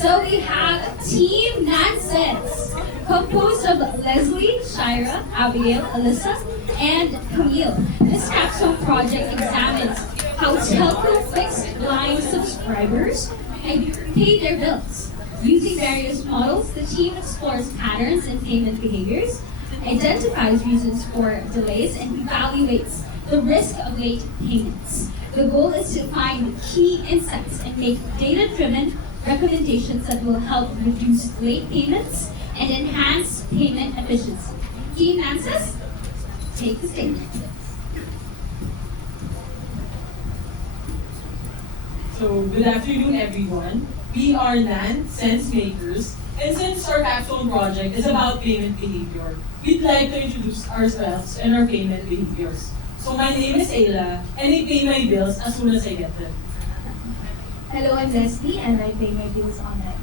So we have Team Nonsense, composed of Leslie, Shira, Abigail, Alyssa, and Camille. This capstone project examines how telco fixed line subscribers pay their bills. Using various models, the team explores patterns in payment behaviors, identifies reasons for delays, and evaluates the risk of late payments. The goal is to find key insights and make data-driven recommendations that will help reduce late payments and enhance payment efficiency. Team Nances, take the stage. So, good afternoon everyone. We are NAN Sense Makers, and since our capstone project is about payment behavior, we'd like to introduce ourselves and our payment behaviors. So my name is Ayla, and I pay my bills as soon as I get them. Hello, I'm Leslie, and I pay my bills online.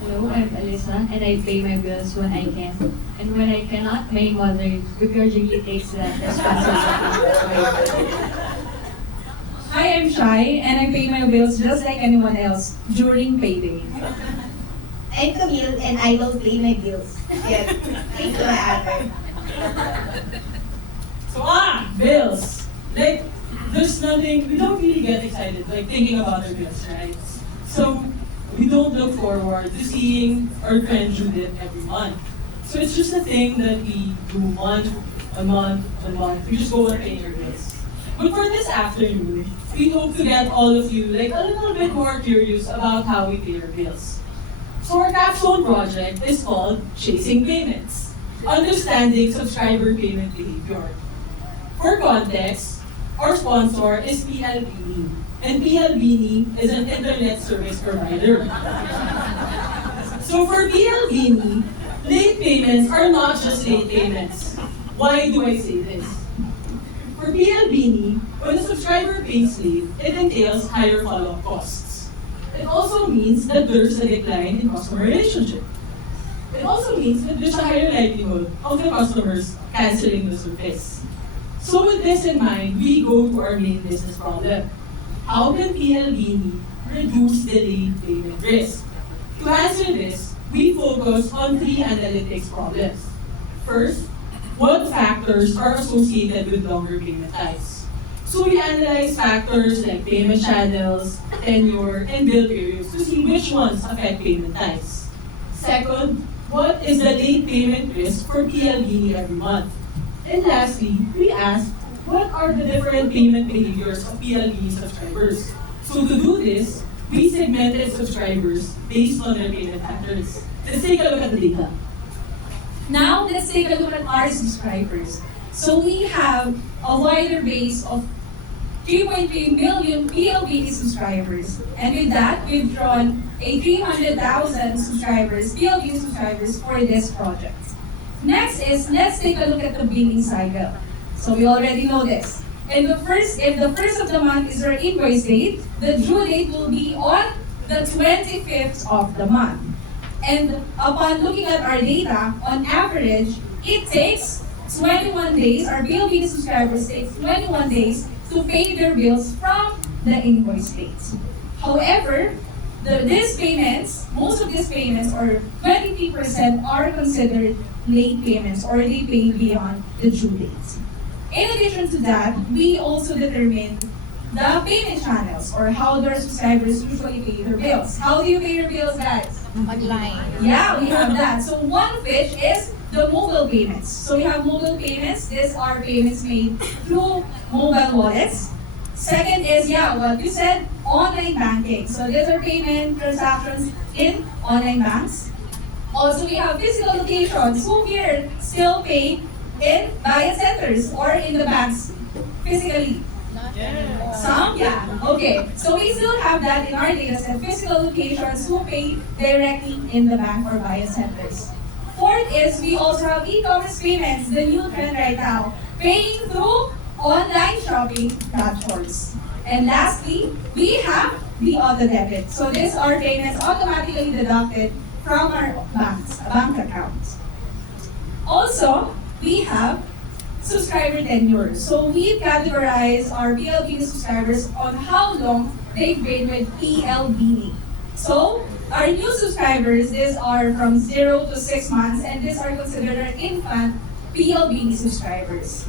Hello, I'm Alyssa, and I pay my bills when I can. And when I cannot, my mother begrudgingly takes that responsibility. Hi, I'm Shai, and I pay my bills just like anyone else during payday. I'm Camille, and I will pay my bills. Yes, thanks to my other. So bills! Like, there's nothing, we don't really get excited like thinking about our bills, right? So, we don't look forward to seeing our friend Judith every month. So it's just a thing that we do month. We just go and pay our bills. But for this afternoon, we hope to get all of you like a little bit more curious about how we pay our bills. So our capstone project is called Chasing Payments, Understanding Subscriber Payment Behavior. For context, our sponsor is PLDT, and PLDT is an internet service provider. So for PLDT, late payments are not just late payments. Why do I say this? For PLDT, when a subscriber pays late, it entails higher follow-up costs. It also means that there's a decline in customer relationship. It also means that there's a higher likelihood of the customers canceling the service. So with this in mind, we go to our main business problem. How can PLDT reduce delayed payment risk? To answer this, we focus on three analytics problems. First, what factors are associated with longer payment times? So we analyze factors like payment channels, tenure, and bill periods to see which ones affect payment times. Second, what is the late payment risk for PLDT every month? And lastly, we ask, what are the different payment behaviors of PLDT subscribers? So to do this, we segmented subscribers based on their payment patterns. Let's take a look at the data. Now, let's take a look at our subscribers. So we have a wider base of 3.3 million PLDT subscribers. And with that, we've drawn a 300,000 subscribers, PLDT subscribers for this project. Next is, let's take a look at the billing cycle. So we already know this. If the first of the month is our invoice date, the due date will be on the 25th of the month. And upon looking at our data, on average, it takes 21 days, our PLDT subscribers take 21 days to pay their bills from the invoice date. However, these payments, most of these payments, or 23%, are considered late payments, or they pay beyond the due date. In addition to that, we also determine the payment channels, or how their subscribers usually pay their bills. How do you pay your bills, guys? Online. Yeah, we have that. So one of which is the mobile payments. So we have mobile payments. These are payments made through mobile wallets. Second is, what you said, online banking. So these are payment transactions in online banks. Also, we have physical locations. Who here still pay in buy centers or in the banks physically? Some? Yeah. Okay. So we still have that in our data set. Physical locations who pay directly in the bank or buy centers. Fourth is we also have e-commerce payments, the new trend right now, paying through online shopping platforms. And lastly, we have the auto debit. So these are payments automatically deducted from our bank accounts. Also, we have subscriber tenure. So we categorize our PLDT subscribers on how long they've been with PLDT. So Our new subscribers, these are from 0 to 6 months, and these are considered our infant PLDT subscribers.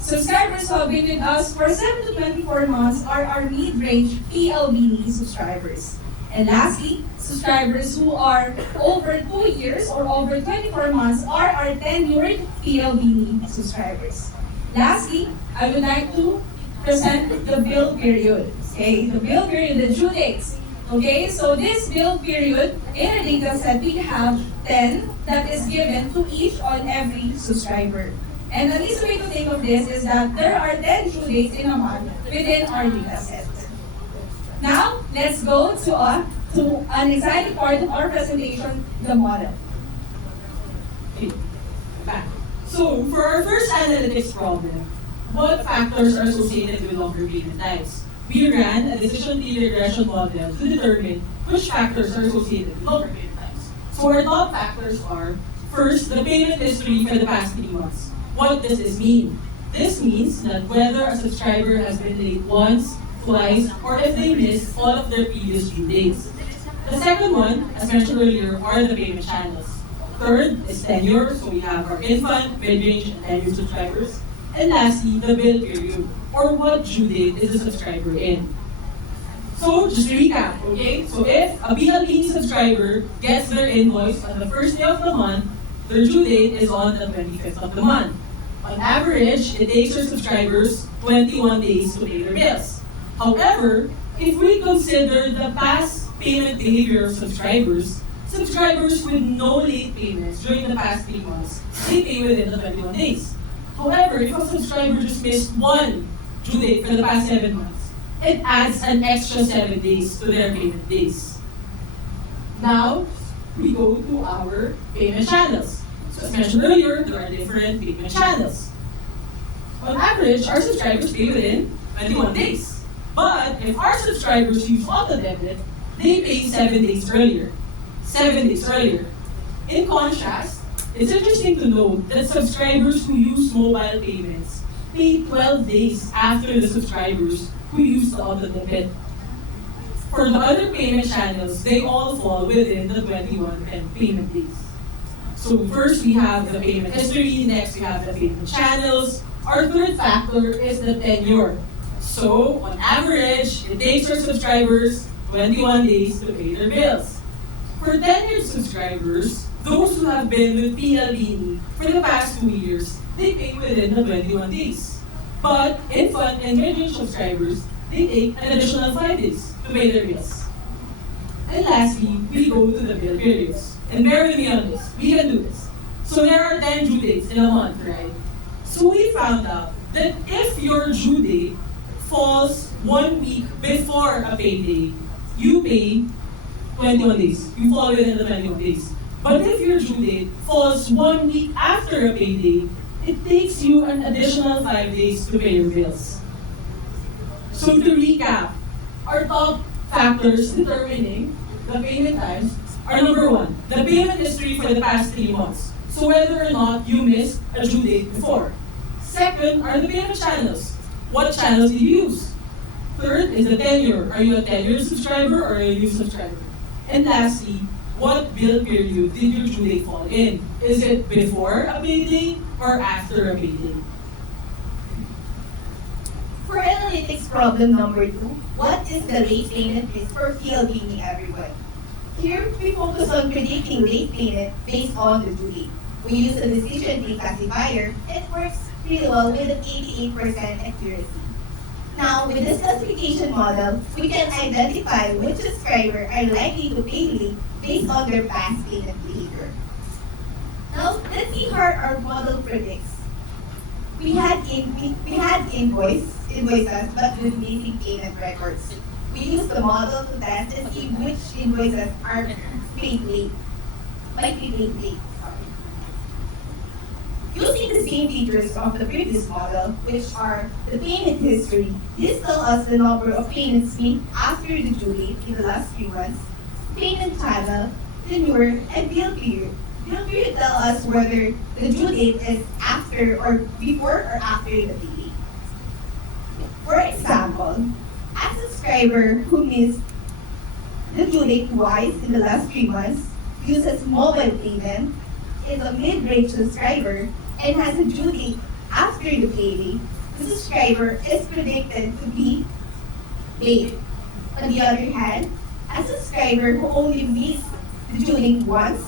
Subscribers who have been with us for 7 to 24 months are our mid-range PLDT subscribers. And lastly, subscribers who are over 2 years or over 24 months are our tenured PLDT subscribers. Lastly, I would like to present the bill period. Okay, the bill period, the due dates. Okay, so this bill period, in our data set, we have 10 that is given to each on every subscriber. And the easy way to think of this is that there are 10 due dates in a month within our data set. Now, let's go to an exciting part of our presentation, the model. Okay, back. So, for our first analytics problem, what factors are associated with longer payment times? We ran a decision tree regression model to determine which factors are associated with longer payment times. So our top factors are, first, the payment history for the past 3 months. What does this mean? This means that whether a subscriber has been late once, twice, or if they missed all of their previous due dates. The second one, as mentioned earlier, are the payment channels. Third is tenure, so we have our infant, mid-range, and tenured subscribers. And lastly, the bill period, or what due date is the subscriber in. So, just to recap, okay? So if a PLDT subscriber gets their invoice on the first day of the month, their due date is on the 25th of the month. On average, it takes our subscribers 21 days to pay their bills. However, if we consider the past payment behavior of subscribers with no late payments during the past 3 months, they pay within the 21 days. However, if a subscriber just missed one due date for the past 7 months, it adds an extra 7 days to their payment days. Now, we go to our payment channels. So as mentioned earlier, there are different payment channels. On average, our subscribers pay within 21 days. But if our subscribers use auto debit, they pay 7 days earlier. 7 days earlier. In contrast, it's interesting to note that subscribers who use mobile payments pay 12 days after the subscribers who use the auto debit. For the other payment channels, they all fall within the 21 payment days. So first we have the payment history, next we have the payment channels. Our third factor is the tenure. So on average, it takes our subscribers 21 days to pay their bills. For tenured subscribers, those who have been with PLDT for the past 2 years, they pay within the 21 days. But infant and mid-range subscribers, they take an additional 5 days to pay their bills. And lastly, we go to the bill periods. And bear with me on this, we can do this. So there are 10 due dates in a month, right? So we found out that if your due date falls 1 week before a payday, you pay 21 days. You fall within the 21 days. But if your due date falls 1 week after a payday, it takes you an additional 5 days to pay your bills. So to recap, our top factors determining the payment times are number 1, the payment history for the past 3 months. So whether or not you missed a due date before. Second are the payment channels. What channels do you use? Third is the tenure. Are you a tenured subscriber or a new subscriber? And lastly, what bill period did your due date fall in? Is it before a payday or after a payday? For analytics problem number 2, what is the late payment risk for PLDT everyone? Here, we focus on predicting late payment based on the due date. We use a decision tree classifier and it works really well with an 88% accuracy. Now, with this classification model, we can identify which subscribers are likely to pay late based on their past payment behavior. Now, let's see how our model predicts. We had invoices, but with missing payment records. We use the model to test and see which invoices are paid late. Might be paid late. Using the same features of the previous model, which are the payment history, this tells us the number of payments made after the due date in the last 3 months, payment channel, tenure, and bill period. Bill period tells us whether the due date is after or before or after the pay date. For example, a subscriber who missed the due date twice in the last 3 months, uses mobile payment, is a mid-range subscriber, and has a due date after the payday, the subscriber is predicted to be late. On the other hand, a subscriber who only meets the due date once,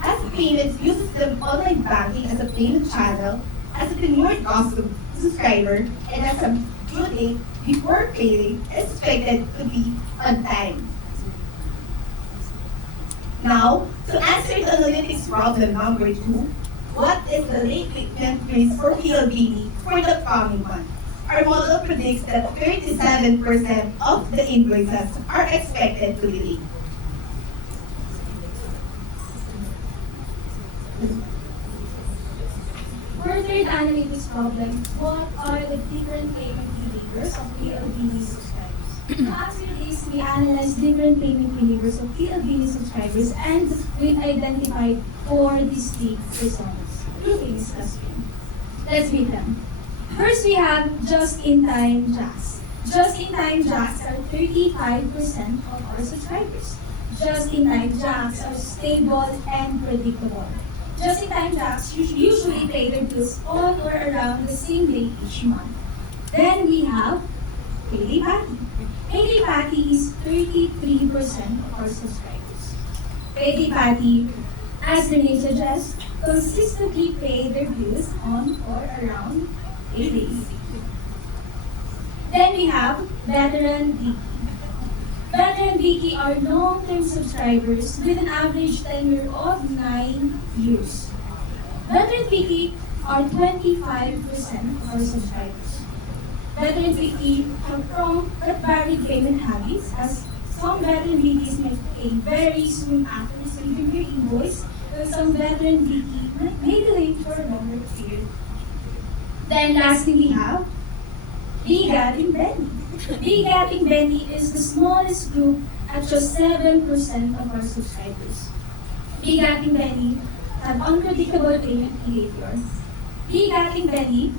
has payments, uses the online banking as a payment channel, as a tenured subscriber, and as a due date before payday is expected to be on time. Now, to answer the analytics problem number 2, what is the late payment risk for PLDT for the coming month? Our model predicts that 37% of the invoices are expected to be late. For third analytics problem, what are the different payment behaviors of PLDT subscribers? To answer this, we analyzed different payment behaviors of PLDT subscribers and we've identified 4 distinct personas through this question. Let's meet them. First, we have just-in-time jacks. Just-in-time jacks are 35% of our subscribers. Just-in-time jacks are stable and predictable. Just-in-time jacks usually pay their bills on or around the same date each month. Then we have Payday Patty. Payday Patty is 33% of our subscribers. Payday Patty, as the name suggests, consistently pay their bills on or around paydays. Then we have Veteran Vicky. Veteran Vicky are long-term subscribers with an average tenure of 9 years. Veteran Vicky are 25% of our subscribers. Veteran Vicky have prompt but varied payment habits, as some Veteran Vickies may pay very soon after receiving their invoice, while some Veteran Vicky may delay for a longer period. Then lastly we have Bigating Benny. Bigating Benny is the smallest group at just 7% of our subscribers. Bigating Benny have unpredictable payment behavior. Bigating Benny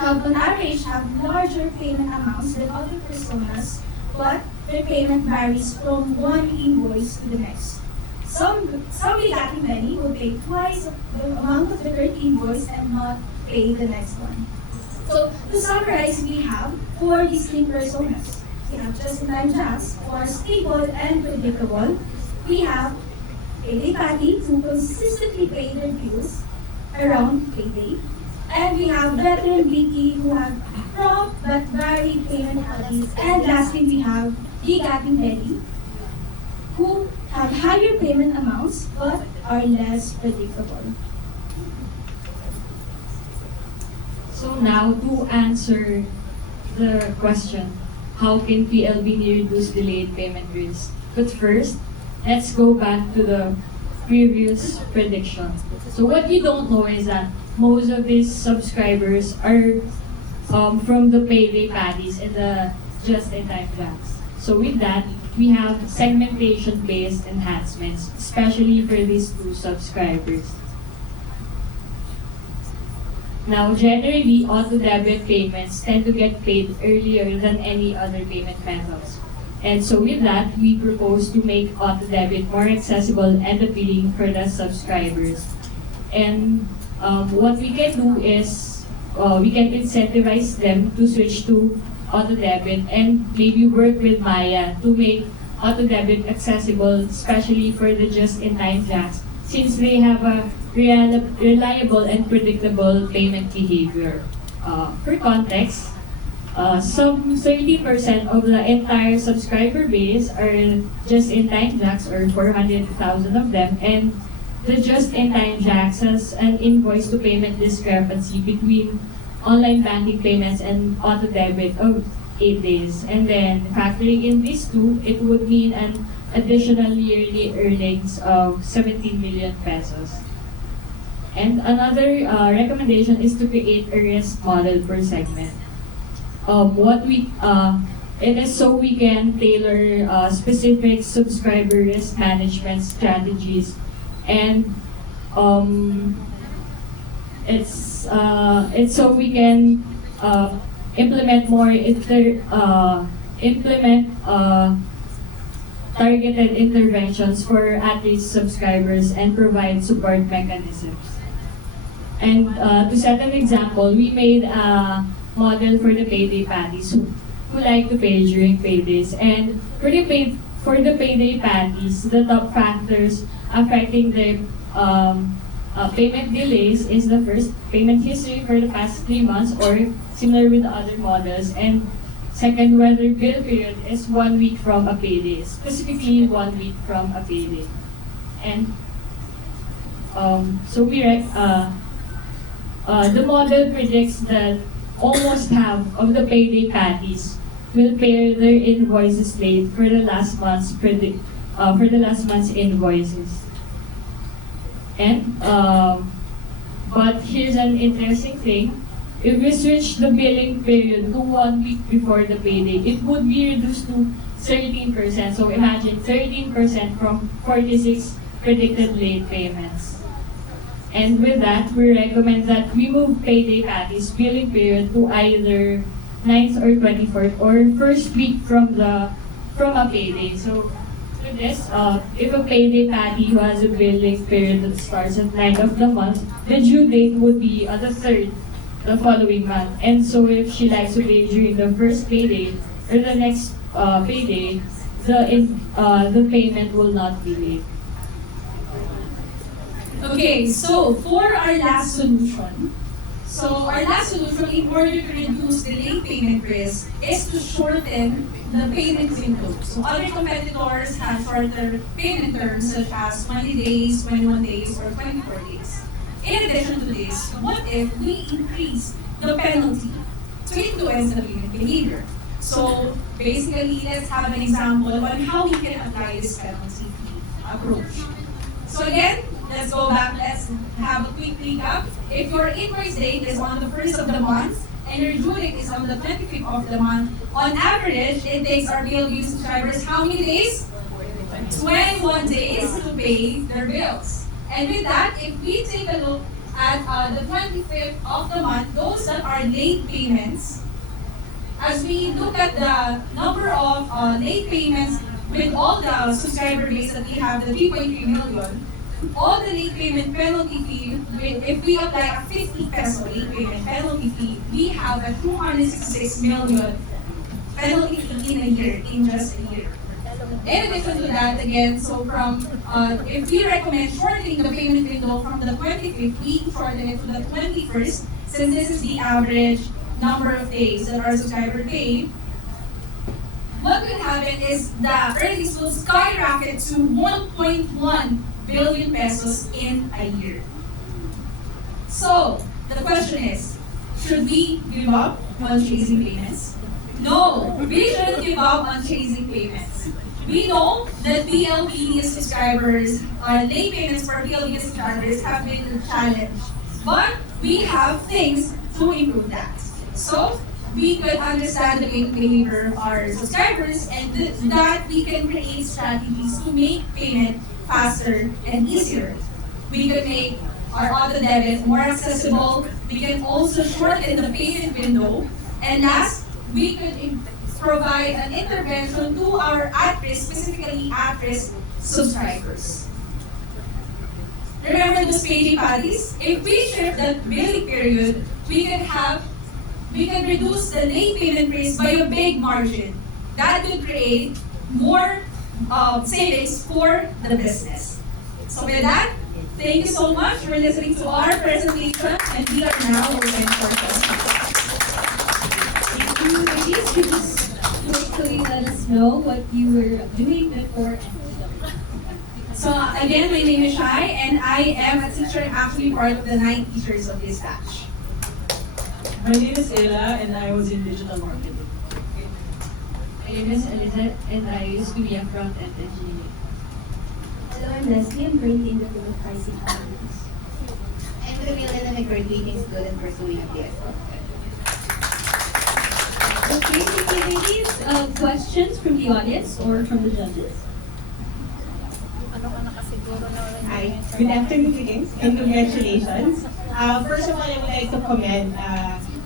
on average have larger payment amounts than other personas, but their payment varies from one invoice to the next. Some Bigating Benny will pay twice the amount of the current invoice and not pay the next one. So, to summarize, we have 4 distinct personas. We have just-in-time jacks, who are stable and predictable. We have Payday Patty, who consistently pay their bills around payday. And we have Veteran Vicky, who have prompt but varied payment habits. And lastly, we have Bigating Benny, who have higher payment amounts but are less predictable. So now to answer the question, how can PLDT reduce delayed payment risk? But first, let's go back to the previous prediction. So what you don't know is that most of these subscribers are from the payday patties and the just-in-time jacks. So with that, we have segmentation-based enhancements, especially for these 2 subscribers. Now, generally, auto-debit payments tend to get paid earlier than any other payment methods. And so with that, we propose to make auto-debit more accessible and appealing for the subscribers. And what we can do is, we can incentivize them to switch to auto-debit and maybe work with Maya to make auto-debit accessible, especially for the just-in-time jacks, since they have a reliable and predictable payment behavior. For context, some 30% of the entire subscriber base are just-in-time jacks, or 400,000 of them, and the just-in-time jacks has an invoice-to-payment discrepancy between online banking payments and auto-debit of 8 days. And then factoring in these 2, it would mean an additional yearly earnings of 17 million pesos. And another recommendation is to create a risk model per segment. It is so we can tailor specific subscriber risk management strategies, and it's so we can implement more targeted interventions for at-risk subscribers and provide support mechanisms. And to set an example, we made a model for the payday patties who like to pay during paydays. And for the payday patties, the top factors affecting their payment delays is the first, payment history for the past 3 months or similar with the other models. And second, whether bill period is 1 week from a payday, specifically 1 week from a payday. And the model predicts that almost half of the payday patties will pay their invoices late for the last month's invoices. And but here's an interesting thing. If we switch the billing period to 1 week before the payday, it would be reduced to 13%. So imagine 13% from 46 predicted late payments. And with that, we recommend that we move payday patties billing period to either 9th or 24th or first week from a payday. So with this, if a payday patty who has a billing period that starts at 9th of the month, the due date would be the 3rd the following month. And so if she likes to pay during the first payday or the next payday, the payment will not be late. Okay, so for our last solution, in order to reduce the late payment risk is to shorten the payment window. So other competitors have shorter payment terms such as 20 days, 21 days, or 24 days. In addition to this, what if we increase the penalty to influence the payment behavior? So basically, let's have an example on how we can apply this penalty approach. So again, let's go back, let's have a quick recap. If your invoice date is on the 1st of the month and your due date is on the 25th of the month, on average, it takes our PLDT subscribers how many days? 21 days to pay their bills. And with that, if we take a look at the 25th of the month, those that are late payments, as we look at the number of late payments with all the subscriber base that we have, the 3.3 million, all the late payment penalty fee, if we apply a 50 peso late payment penalty fee, we have a 266 million penalty fee in a year, in just a year. In addition to that, again, so from, if we recommend shortening the payment window from the 25th, we shorten it to the 21st, since this is the average number of days that our subscriber pay. What will happen is the earnings will skyrocket to 1.1 billion pesos in a year. So, the question is, should we give up on chasing payments? No, we shouldn't give up on chasing payments. We know that PLDT subscribers, late payments for PLDT subscribers have been a challenge, but we have things to improve that. So, we could understand the payment behavior of our subscribers and that we can create strategies to make payment faster and easier. We could make our auto debit more accessible. We can also shorten the payment window. And last, we could provide an intervention to our at-risk, specifically at-risk subscribers. Remember those payday patties? If we shift that billing period, we can reduce the late payment risk by a big margin. That could create more savings for the business. So with that, thank you so much for listening to our presentation, and we are now open for questions. Thank you, ladies. Could you just quickly let us know what you were doing before? So again, my name is Shai, and I am a teacher, actually part of the 9 teachers of this batch. My name is Ella, and I was in digital marketing. My name is Elizabeth, and I used to be a front-end engineer. Hello, I'm Leslie. I'm currently in the field of pricing analytics. I'm Camille and I'm a graduating student pursuing a DSL. Okay, thank you, ladies. Questions from the audience or from the judges? Hi, good afternoon again, and congratulations. First of all, I would like to commend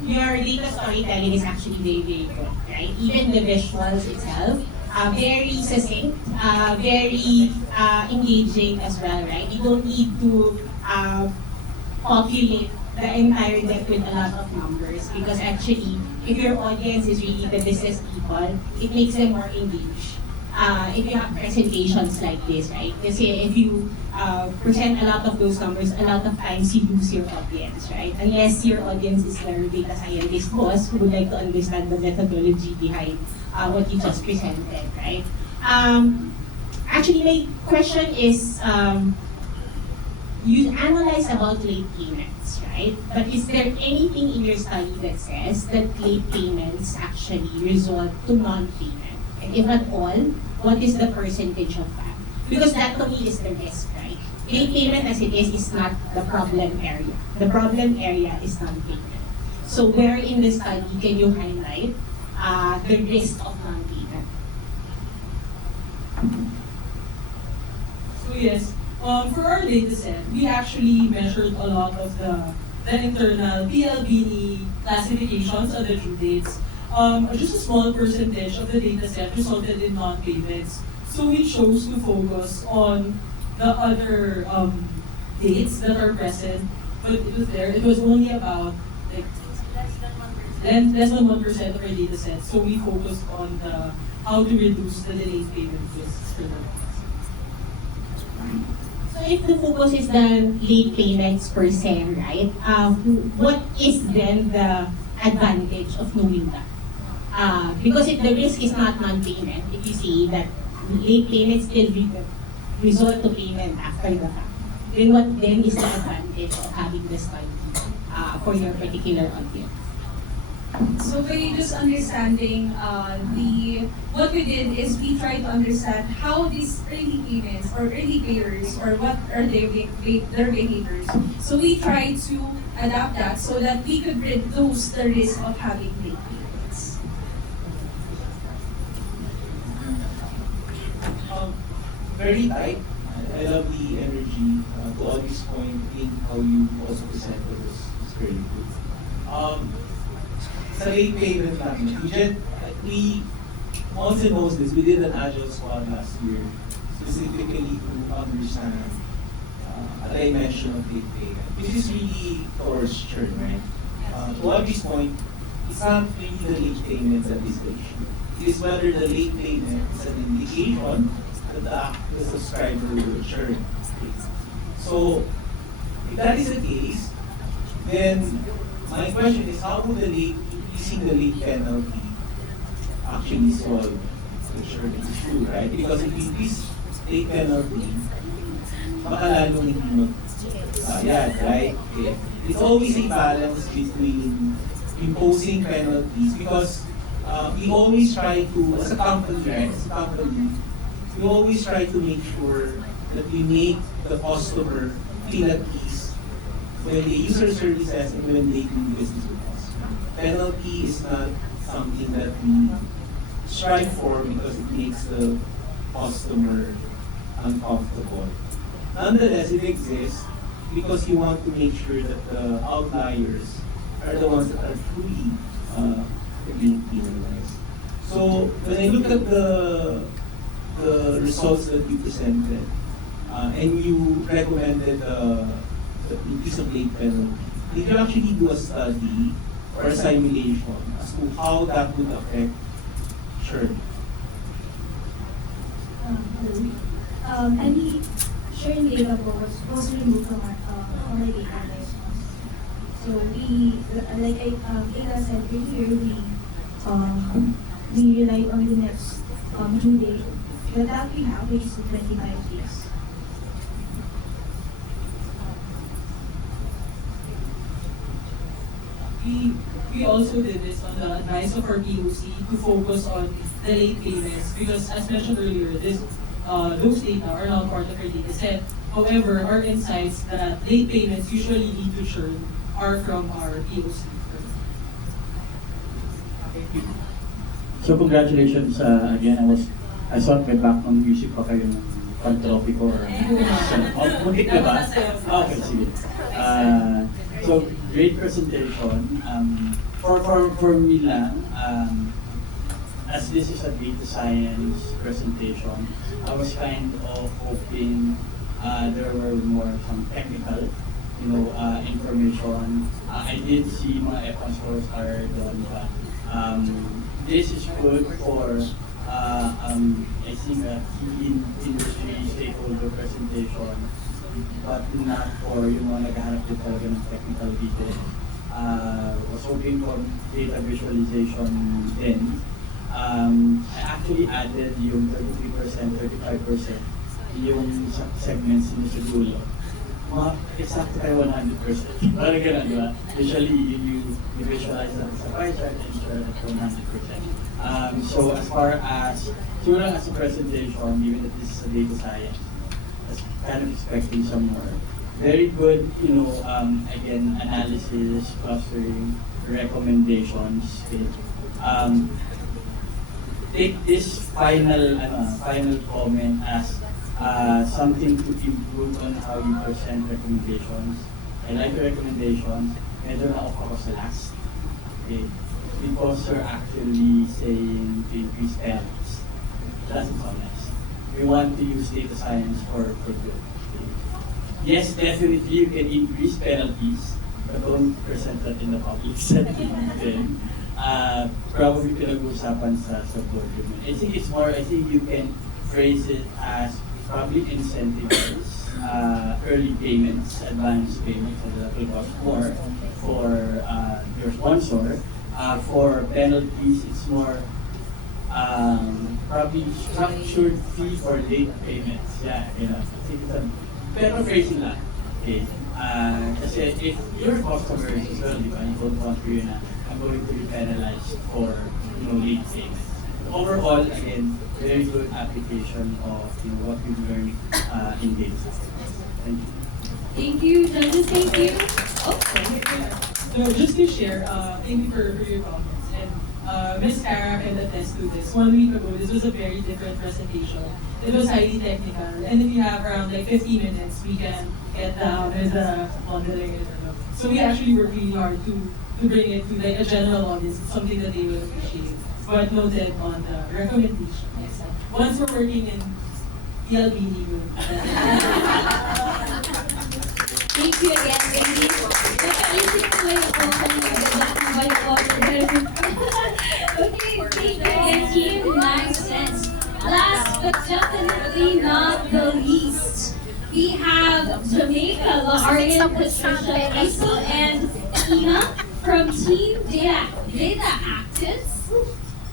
your data storytelling is actually very, very good, right? Even the visuals itself very succinct, very engaging as well, right? You don't need to populate the entire deck with a lot of numbers because actually, if your audience is really the business people, it makes them more engaged. If you have presentations like this, right? Kasi if you present a lot of those numbers, a lot of times you lose your audience, right? Unless your audience is your data scientist boss who would like to understand the methodology behind what you just presented, right? Actually, my question is, you analyze about late payments, right? But is there anything in your study that says that late payments actually result to non-payment? And if at all, what is the percentage of that? Because that to me is the risk, right? Late payment as it is not the problem area. The problem area is non-payment. So where in the study can you highlight the risk of non-payment? So yes, for our data set, we actually measured a lot of the internal PLDT classifications of the due dates. Just a small percentage of the data set resulted in non-payments. So we chose to focus on the other dates that are present, but it was there. It was only about like less than 1% of our data set. So we focused on the how to reduce the delayed payment risks for them. So if the focus is the late payments per se, right? What is then the advantage of knowing that? Because if the risk is not non-payment, if you see that late payments still result to payment after the fact, then what then is the advantage of having the study for your particular audience? So by just understanding what we did is we tried to understand how these early payments or early payers or what are their behaviors. So we tried to adapt that so that we could reduce the risk of having late payments. Very tight. I love the energy to always point in how you also presented this. It's very good. Sa late payment lang, we also knows this. We did an agile squad last year specifically to understand a dimension of late payment, which is really towards churn, right? To Audrey's point, it's not really the late payment that is the issue. It is whether the late payment is an indication that the subscriber will churn. So, if that is the case, then my question is how would increasing the late penalty actually solve the churn issue, right? Because if you increase late penalty, baka lalong hindi mag-bayad, right? It's always a balance between imposing penalties because we always try to, as a company, right? We always try to make sure that we make the customer feel at ease when they use our services and when they do business with us. Penalty is not something that we strive for because it makes the customer uncomfortable. Nonetheless, it exists because you want to make sure that the outliers are the ones that are truly being penalized. So when I look at the results that you presented, and you recommended the increase of late penalty, did you actually do a study or a simulation as to how that would affect churn? Any churn data was removed from our database. So we, like Ika said earlier, we relied on the next due date. The that we have, which is 25 days. We also did this on the advice of our POC to focus on the late payments because as mentioned earlier, those data are not part of our data set. However, our insights that late payments usually lead to churn are from our POC. So congratulations again. I thought may background music pa kayo ng Pantropiko or muntik na ba? Okay, sige. So great presentation. For me lang, as this is a data science presentation, I was kind of hoping there were more some technical, information. I did see mga F1 scores are done, but this is good for I think a key industry stakeholder presentation, but not for yung mga naghahanap din talaga ng technical detail. Was hoping for data visualization then. I actually added yung 33%, 35% yung segments in sa dulo. Exact kayo 100%. Parang ganun, di ba? Usually, you visualize that sa pie chart and share at 100%. So as far as, siguro as a presentation, given that this is a data science, I was kind of expecting some more. Very good, again, analysis, clustering, recommendations. Okay. Take this final comment as something to improve on how you present recommendations. I like the recommendations. Medyo na-off ako sa last. Okay. Because you're actually saying to increase penalties. Doesn't sound nice. We want to use data science for good. Okay. Yes, definitely you can increase penalties, but don't present that in the public setting. Then, probably pinag-uusapan sa boardroom. I think you can phrase it as probably incentivize early payments, advance payments, and that will cost more for your sponsor. For penalties, it's more probably structured fee for late payments. Yeah, I think it's a better phrasing lang. Okay. Kasi if your customers as well, di ba, you don't want to I'm going to be penalized for late payments. Overall, again, very good application of what we've learned in data science. Thank you. Thank you, judges. Thank you. So just to share, thank you for your comments. And Ms. Cara can attest to this. 1 week ago, this was a very different presentation. It was highly technical. And if you have around 50 minutes, we can get down with the modeling. So we actually worked really hard to bring it to a general audience. It's something that they will appreciate. But noted on the recommendation. Yes. Once we're working in PLDT, Thank you again, baby. Napaisip ko yung Okay, thank you again, team. Nice sense. Last but definitely not the least, we have Jamaica, La'Arian, Patricia, Aisel, and Ina from Team Data Actives.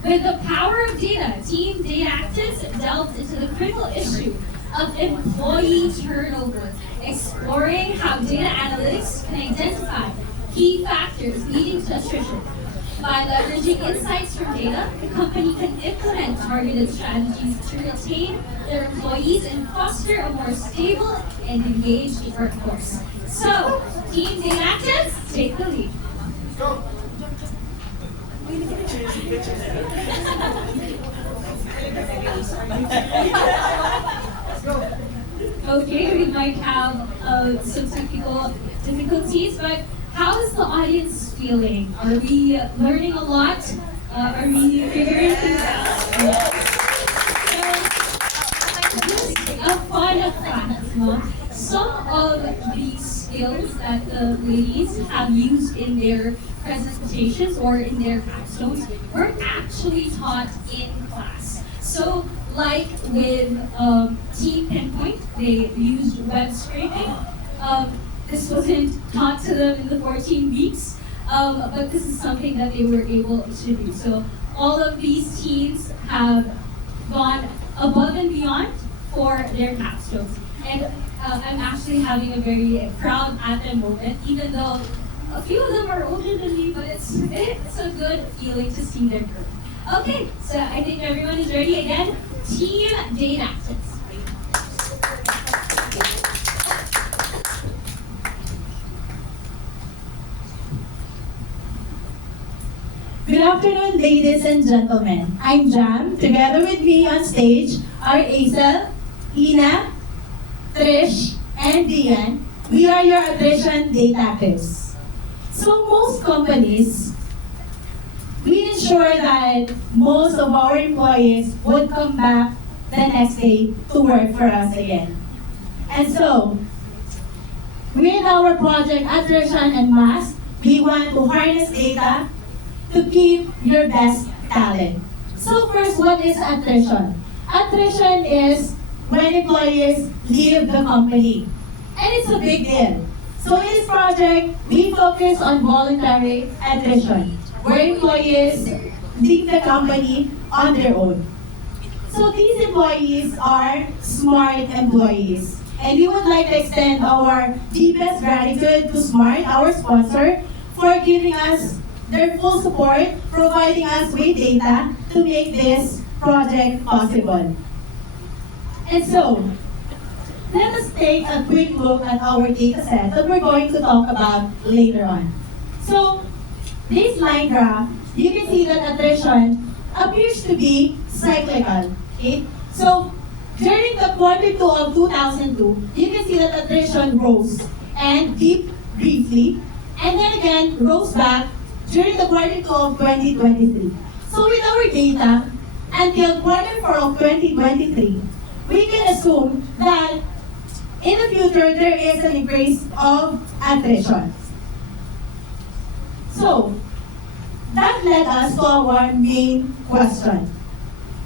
With the power of data, Team Data Actives delved into the critical issue of employee turnover, exploring how data analytics can identify key factors leading to attrition. By leveraging insights from data, the company can implement targeted strategies to retain their employees and foster a more stable and engaged workforce. So, Team Data Actives, take the lead. Go! Okay, we might have some technical difficulties, but how is the audience feeling? Are we learning a lot? Are we figuring things out? Just a fun fact, no? Some of the skills that the ladies have used in their presentations or in their capstones were actually taught in class. So, like with Team Pinpoint, they used web scraping. This wasn't taught to them in the 14 weeks, but this is something that they were able to do. So all of these teams have gone above and beyond for their capstones. And I'm actually having a very proud Ating moment, even though a few of them are older than me, but it's a good feeling to see their growth. Okay, so I think everyone is ready again. Team Data Actives. Good afternoon, ladies and gentlemen. I'm Jam. Together with me on stage are Aisel, Ina, Trish, and Dian. We are your attrition data actives. So most companies we ensure that most of our employees would come back the next day to work for us again. And so, with our project Attrition and Mass, we want to harness data to keep your best talent. So first, what is attrition? Attrition is when employees leave the company. And it's a big deal. So in this project, we focus on voluntary attrition, where employees leave the company on their own. So these employees are smart employees. And we would like to extend our deepest gratitude to SMART, our sponsor, for giving us their full support, providing us with data to make this project possible. And so, let us take a quick look at our data set that we're going to talk about later on. So, this line graph, you can see that attrition appears to be cyclical. Okay? So, during the quarter 2 of 2002, you can see that attrition rose and dipped briefly, and then again rose back during the quarter 2 of 2023. So with our data, until quarter 4 of 2023, we can assume that in the future there is an increase of attrition. So, that led us to our main question.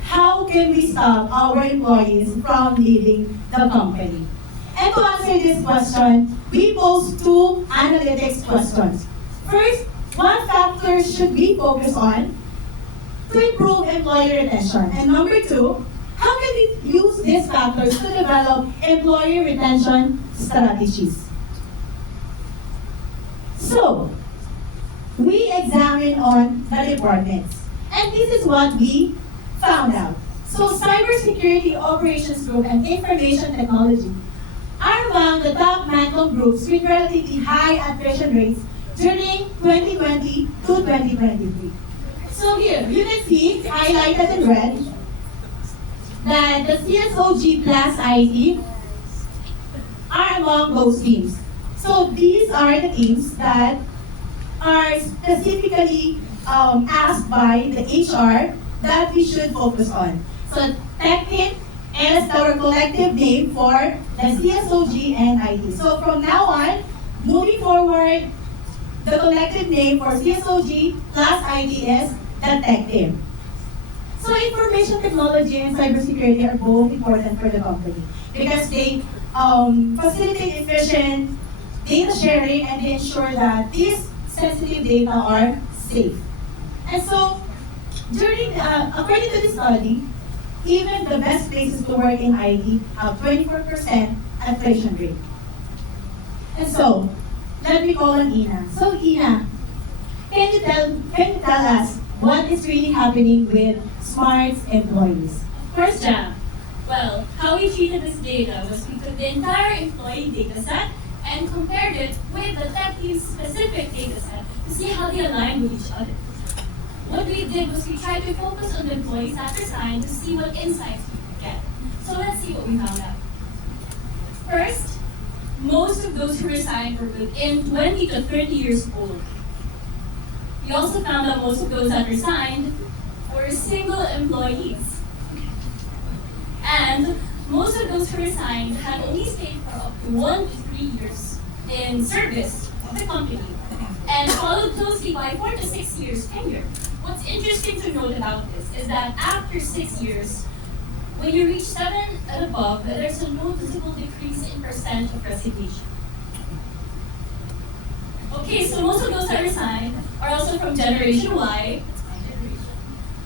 How can we stop our employees from leaving the company? And to answer this question, we pose two analytics questions. First, what factors should we focus on to improve employee retention? And number two, how can we use these factors to develop employee retention strategies? So, we examine on the departments. And this is what we found out. So, Cybersecurity Operations Group and Information Technology are among the top management groups with relatively high attrition rates during 2020 to 2023. So here, you can see, highlighted in red, that the CSOG plus IT are among those teams. So these are the teams that are specifically asked by the HR that we should focus on. So tech team is our collective name for the CSOG and IT. So from now on, moving forward, the collective name for CSOG plus IT is the tech team. So information technology and cybersecurity are both important for the company because they facilitate efficient data sharing and they ensure that these sensitive data are safe. And so, according to the study, even the best places to work in IT have 24% attrition rate. And so, let me call on Ina. So Ina, can you tell us what is really happening with SMART's employees? First, Jam. Well, how we treated this data was we took the entire employee data set and compared it with the tech team's specific data set to see how they align with each other. What we did was we tried to focus on the employees that resigned to see what insights we could get. So let's see what we found out. First, most of those who resigned were within 20 to 30 years old. We also found that most of those that resigned were single employees. And most of those who resigned had only stayed for up to 1 to 3 years in service of the company and followed closely by 4 to 6 years tenure. What's interesting to note about this is that after 6 years, when you reach 7 and above, there's a noticeable decrease in percent of resignation. Okay, so most of those that resigned are also from Generation Y.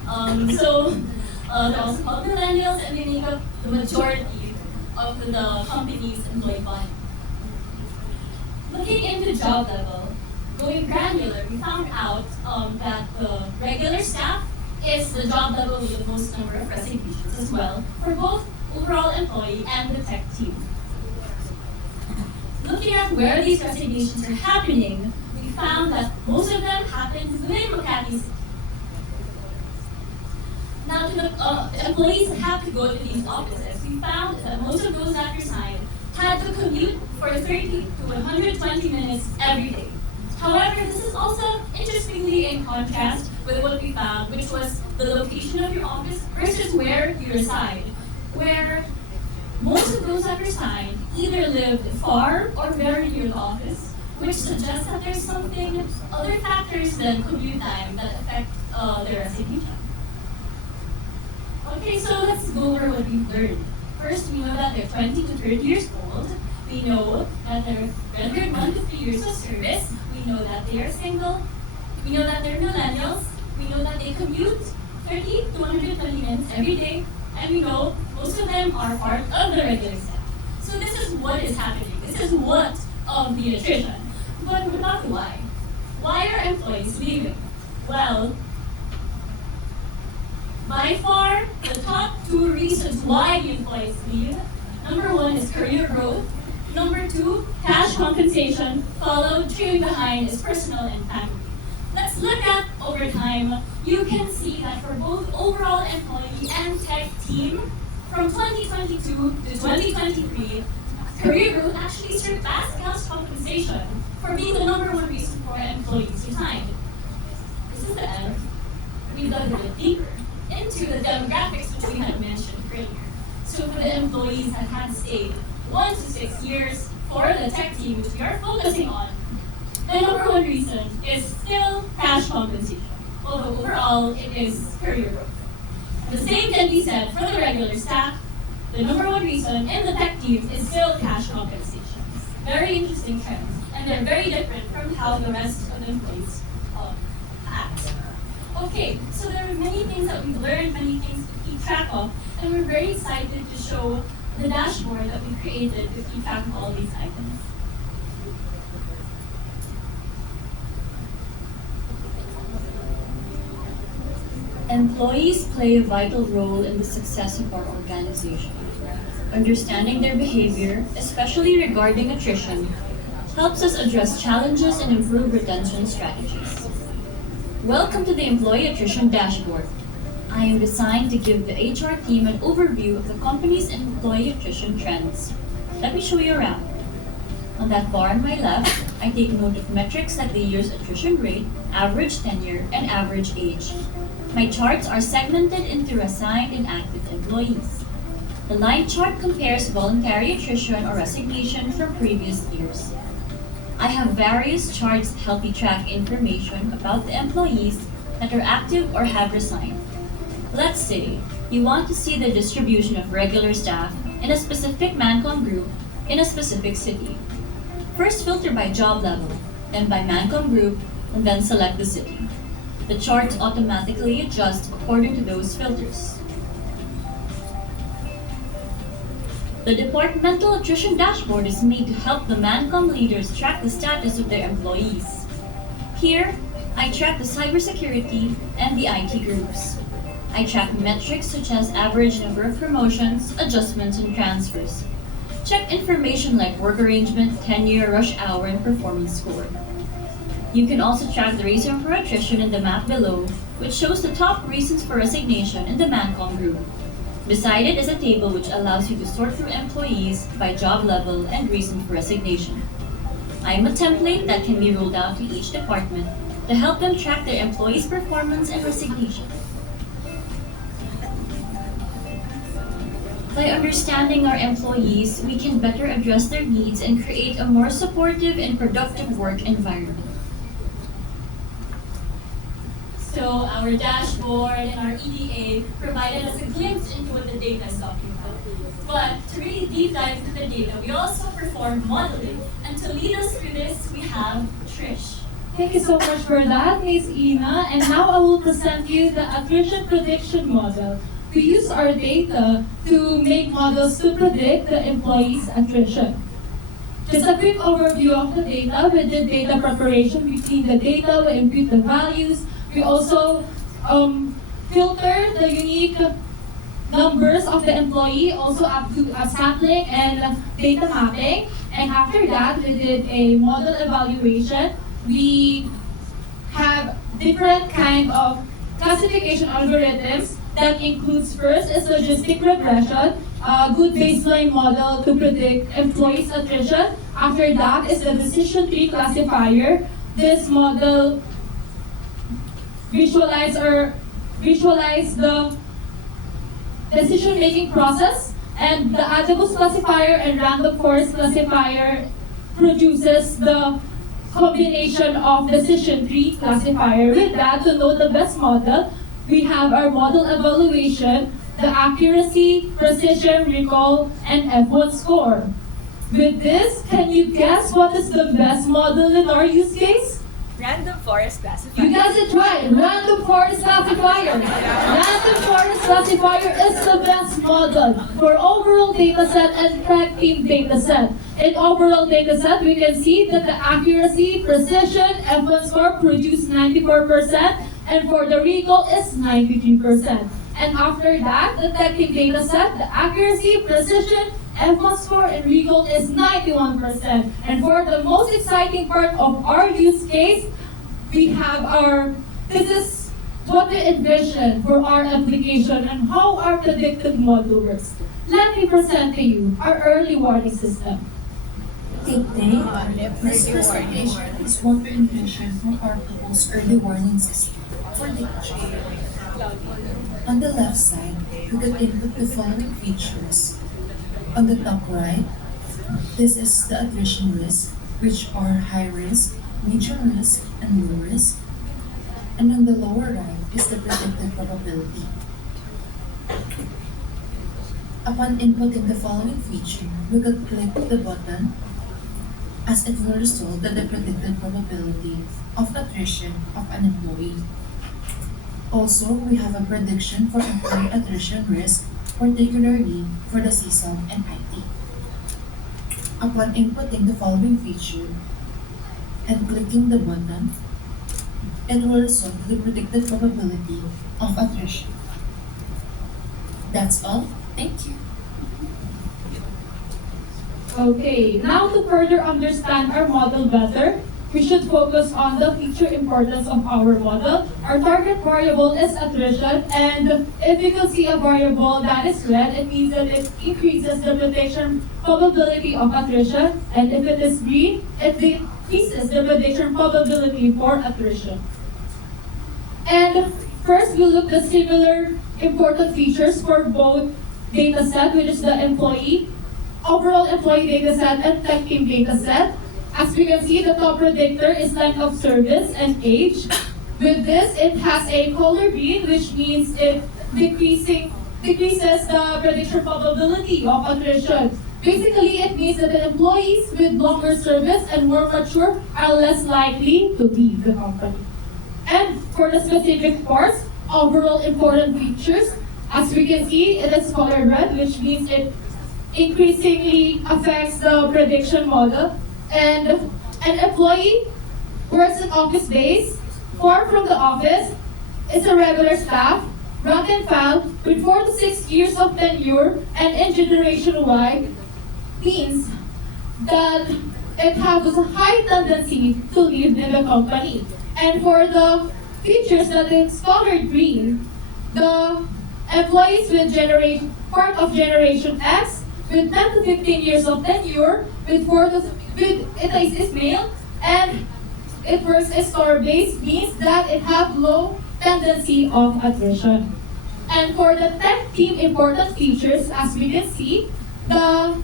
They're also called millennials, and they make up the majority of the company's employee body. Looking into job level, going granular, we found out that the regular staff is the job level with the most number of resignations as well for both overall employee and the tech team. Looking at where these resignations are happening, we found that most of them happened within Makati's. Now, to the employees that have to go to these offices, we found that most of those that resigned had to commute for 30 to 120 minutes every day. However, this is also interestingly in contrast with what we found, which was the location of your office versus where you reside, where most of those that resigned either lived far or very near the office, which suggests that there's something, other factors than commute time that affect their resignation. Okay, so let's go over what we've learned. First, we know that they're 20 to 30 years old. We know that they're rendered 1 to 3 years of service. We know that they are single. We know that they're millennials. We know that they commute 30 to 120 minutes every day. And we know most of them are part of the regular staff. So this is what is happening. This is what of the attrition. But what about the why? Why are employees leaving? Well, by far, the top 2 reasons why the employees leave. Number 1 is career growth. Number 2, cash compensation, followed trailing behind is personal and family. Let's look at overtime. You can see that for both overall employee and tech team, from 2022 to 2023, career growth actually surpassed cash compensation for being the number 1 reason for employees resigned. This is the end. We dug a bit deeper into the demographics which we had mentioned earlier. So for the employees that had stayed 1 to 6 years, for the tech team which we are focusing on, the number 1 reason is still cash compensation, although overall it is career growth. The same can be said for the regular staff. The number 1 reason in the tech teams is still cash compensation. Very interesting trends, and they're very different from how the rest of the employees act. Okay, so there are many things that we've learned, many things to keep track of, and we're very excited to show the dashboard that we created to keep track of all these items. Employees play a vital role in the success of our organization. Understanding their behavior, especially regarding attrition, helps us address challenges and improve retention strategies. Welcome to the Employee Attrition Dashboard. I am designed to give the HR team an overview of the company's employee attrition trends. Let me show you around. On that bar on my left, I take note of metrics like the year's attrition rate, average tenure, and average age. My charts are segmented into assigned and active employees. The line chart compares voluntary attrition or resignation from previous years. I have various charts to help you track information about the employees that are active or have resigned. Let's say you want to see the distribution of regular staff in a specific Mancom group in a specific city. First filter by job level, then by Mancom group, and then select the city. The charts automatically adjust according to those filters. The Departmental Attrition Dashboard is made to help the Mancom leaders track the status of their employees. Here, I track the cybersecurity and the IT groups. I track metrics such as average number of promotions, adjustments, and transfers. Check information like work arrangement, tenure, rush hour, and performance score. You can also track the reason for attrition in the map below, which shows the top reasons for resignation in the Mancom group. Beside it is a table which allows you to sort through employees by job level and reason for resignation. I am a template that can be rolled out to each department to help them track their employees' performance and resignation. By understanding our employees, we can better address their needs and create a more supportive and productive work environment. So our dashboard and our EDA provided us a glimpse into what the data is talking about. But to really deep dive into the data, we also performed modeling. And to lead us through this, we have Trish. Thank you so much for that, Ms. Ina. And now I will present you the attrition prediction model. We use our data to make models to predict the employees' attrition. Just a quick overview of the data. We did data preparation. We clean the data, we impute the values. We also filter the unique numbers of the employee, also up to a sampling and data mapping. And after that, we did a model evaluation. We have different kind of classification algorithms that includes first is logistic regression, a good baseline model to predict employees' attrition. After that is the decision tree classifier. this model visualize the decision-making process, and the Adabus classifier and random forest classifier produces the combination of decision tree classifier. With that, to know the best model, we have our model evaluation, the accuracy, precision, recall, and F1 score. With this, can you guess what is the best model in our use case? Random forest classifier. You guys it right. Random forest classifier. Random forest classifier is the best model for overall dataset and track team dataset. In overall dataset, we can see that the accuracy, precision, F1 score produced 94%, and for the recall is 93%. And after that, the tech team dataset, the accuracy, precision, F1 score, and recall is 91%. And for the most exciting part of our use case, we have this is what we envision for our application and how our predictive model works. Let me present to you our early warning system. Good day. This presentation is what we envision for our proposed early warning system for the attrition. On the left side, we could input the following features. On the top right, this is the attrition risk, which are high risk, medium risk, and low risk. And on the lower right is the predicted probability. Upon inputting the following feature, we could click the button as it will result in the predicted probability of attrition of an employee. Also, we have a prediction for employee attrition risk, particularly for the CSOC and IT. Upon inputting the following feature and clicking the button, it will result in the predicted probability of attrition. That's all. Thank you. Okay, now to further understand our model better, we should focus on the feature importance of our model. Our target variable is attrition, and if you can see a variable that is red, it means that it increases the prediction probability of attrition, and if it is green, it decreases the prediction probability for attrition. And first, we'll look at similar important features for both dataset, which is the overall employee dataset and tech team dataset. As we can see, the top predictor is length of service and age. With this, it has a color green, which means it decreases the prediction probability of attrition. Basically, it means that the employees with longer service and more mature are less likely to leave the company. And for the specific parts, overall important features, as we can see, it is colored red, which means it increasingly affects the prediction model. And an employee works in office days, far from the office, is a regular staff, rank and file, with 4 to 6 years of tenure, and in Generation Y, means that it has a high tendency to leave in the company. And for the features that is colored green, the employees with part of Generation X, with 10 to 15 years of tenure, it is male, and it works as store-based, means that it has low tendency of attrition. And for the tech team important features, as we can see, the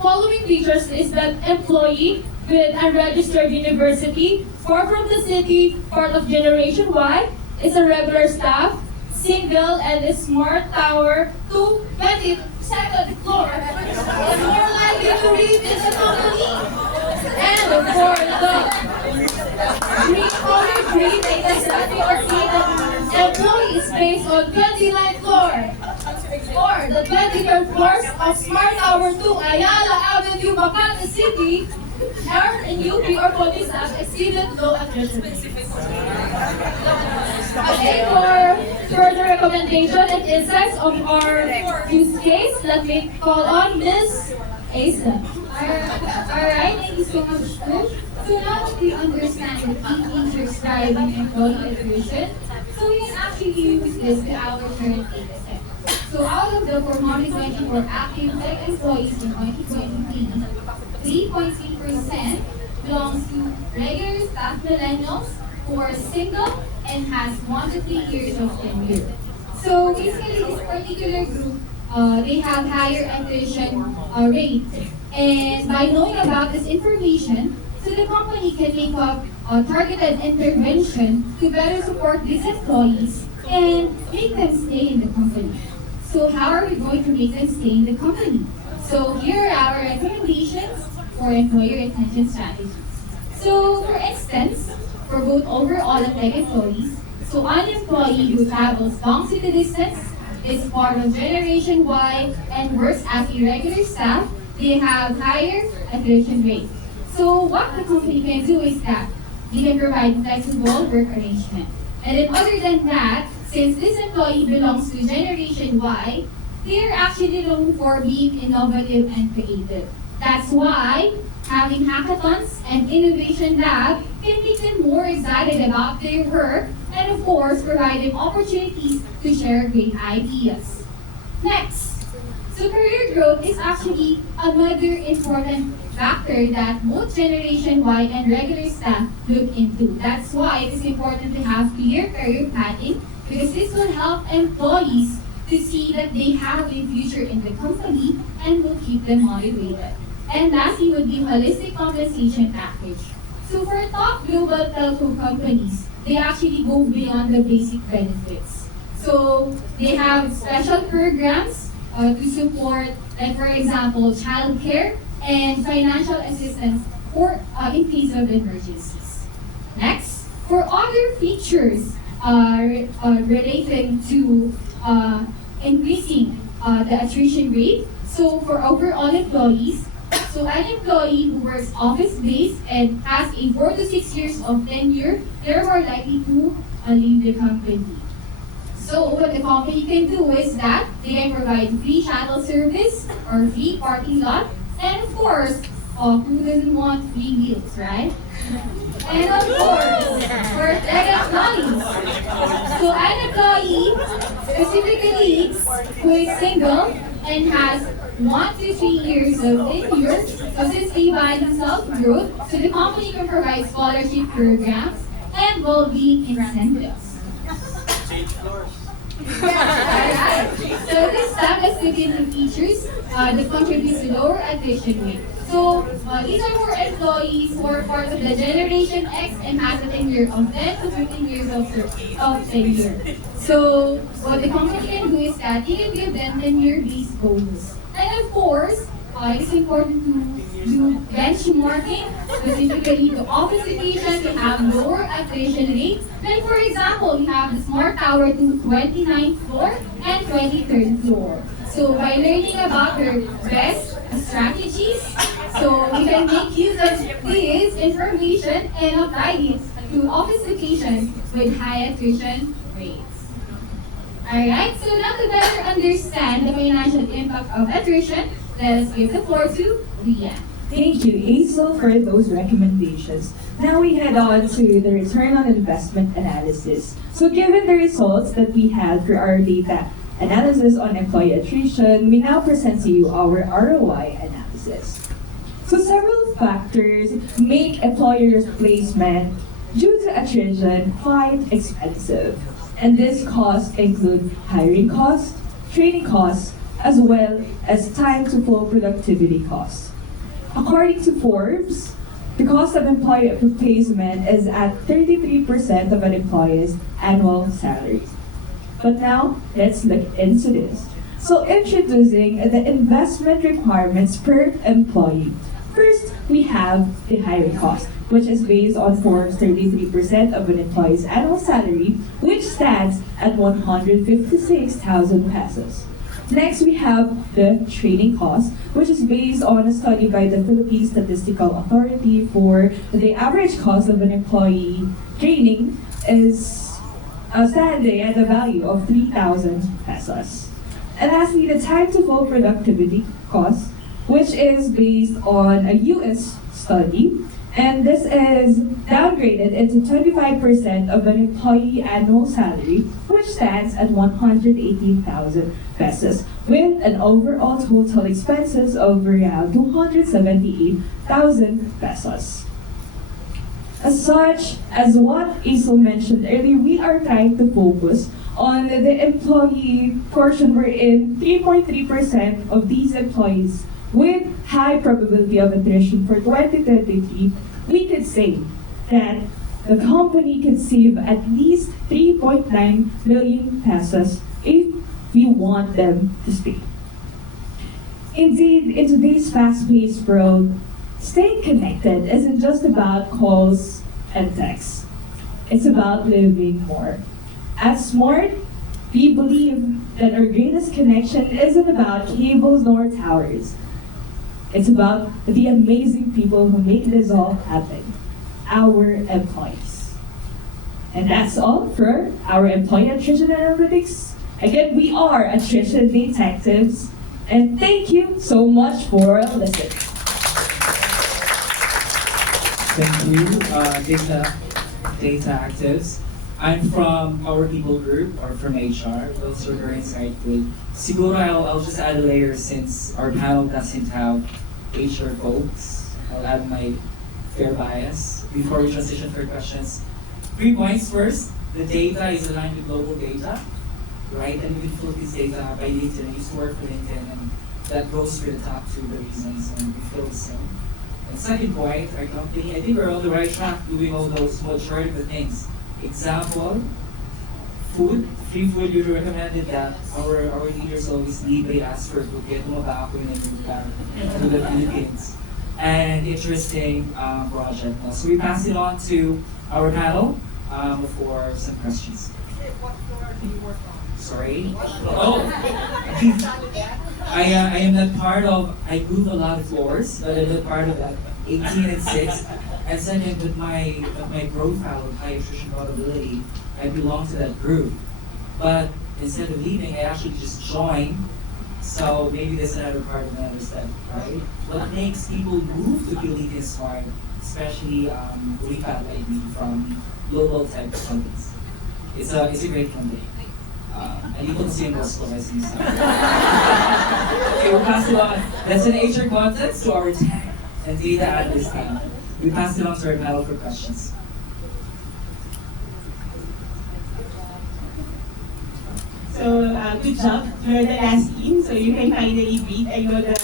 following features is that employee with unregistered university, far from the city, part of Generation Y, is a regular staff, single, and is smart tower to 22nd floor, is more likely to reach in the company. And for the green data set, you can see that employee is based on 29th floor, or the 23rd floors of Smart Tower 2, Ayala Avenue, Makati City, or in UP or Polisac exceeded low attrition. Okay, for further recommendation and insights of our use case, let me call on Ms. Asa. Alright, thank you so much, Coach. So now that we understand the key features driving employee attrition, so we can actually use this to our current data set. So out of the 424 active tech employees in 2023, 3.3% belongs to regular staff millennials who are single and has 1 to 3 years of tenure. So basically, this particular group, they have higher attrition rate. And by knowing about this information, so the company can make up a targeted intervention to better support these employees and make them stay in the company. So how are we going to make them stay in the company? So here are our recommendations for employer retention strategies. So for instance, for both overall and tech employees, so an employee who travels long city distance is part of Generation Y and works as irregular staff, they have higher attrition rate. So what the company can do is that they can provide flexible work arrangement. And then other than that, since this employee belongs to Generation Y, they are actually known for being innovative and creative. That's why having hackathons and innovation lab can make them more excited about their work and of course provide them opportunities to share great ideas. Next, so career growth is actually another important factor that both Generation Y and regular staff look into. That's why it is important to have clear career planning because this will help employees to see that they have a future in the company and will keep them motivated. And lastly would be holistic compensation package. So for top global telco companies, they actually go beyond the basic benefits. So they have special programs to support, like for example, childcare and financial assistance for in case of emergencies. Next, for other features related to increasing the attrition rate, so for overall employees, so an employee who works office-based and has a 4 to 6 years of tenure, they're more likely to leave the company. So what the company can do is that they can provide free shuttle service or free parking lot, and of course, who doesn't want free meals, right? And of course, for tech employees. So an employee, specifically who is single and has 1 to 3 years of tenure, so since they value self-growth, so the company can provide scholarship programs and well-being incentives. Alright, so this tab is looking at features that contribute to lower attrition rate. So these are for employees who are part of the Generation X and has a tenure of 10 to 15 years of tenure. So what the company can do is that you can give them tenure-based bonus. And of course, it's important to do benchmarking, specifically the office location to have lower attrition rate. Then for example, you have the Smart Tower to 29th floor and 23rd floor. So by learning about their best strategies, so we can make use of this information and apply it to office locations with high attrition rates. Alright, so now to better understand the financial impact of attrition, let us give the floor to Leanne. Thank you, Hazel, for those recommendations. Now we head on to the return on investment analysis. So given the results that we had for our data analysis on employee attrition, we now present to you our ROI analysis. So several factors make employee replacement due to attrition quite expensive. And these costs include hiring costs, training costs, as well as time to full productivity costs. According to Forbes, the cost of employee replacement is at 33% of an employee's annual salary. But now, let's look into this. So introducing the investment requirements per employee. First, we have the hiring cost, which is based on Forbes 33% of an employee's annual salary, which stands at 156,000 pesos. Next, we have the training cost, which is based on a study by the Philippine Statistical Authority for the average cost of an employee training is standing at a value of 3,000 pesos. And lastly, the time to full productivity cost, which is based on a US study, and this is downgraded into 25% of an employee annual salary, which stands at 118,000 pesos, with an overall total expenses of around 278,000 pesos. As such, as what Isel mentioned earlier, we are trying to focus on the employee portion wherein 3.3% of these employees with high probability of attrition for 2023, we could say that the company can save at least 3.9 million pesos if we want them to stay. Indeed, in today's fast-paced world, staying connected isn't just about calls and texts. It's about living more. At Smart, we believe that our greatest connection isn't about cables nor towers. It's about the amazing people who make this all happen, our employees. And that's all for our employee attrition analytics. Again, we are attrition detectives, and thank you so much for listening. Thank you, data actives. I'm from our people group, or from HR. Those are very insightful. Siguro I'll just add a layer since our panel doesn't have HR folks. I'll add my fair bias before we transition for questions. 3 points first. The data is aligned with global data, right? And we Philippines data by LinkedIn. I used to work for LinkedIn, and that goes for the top 2 the reasons, and we feel the same. And second point, our company, I think we're on the right track doing all those majority of the things. Example, food, free food, you recommended that our leaders always lead by ask for food, kaya tumaba ako yun to the Philippines. And interesting project. So we pass it on to our panel for some questions. What floor do you work on? Sorry? Oh! I am not part of, I move a lot of floors, but I'm not part of that 18 and 6. And second, with my profile of high attrition probability, I belong to that group. But instead of leaving, I actually just joined. So maybe there's another part of another step, right? What makes people move to Philippine Smart, especially Ulipat like me from global tech companies? It's a great company. And you can see most of us in this. Okay, we'll pass it on. That's an HR context to our tech and data analyst team. We pass it on to our panel for questions. So, good job. You're the last team, so you can finally breathe. I know the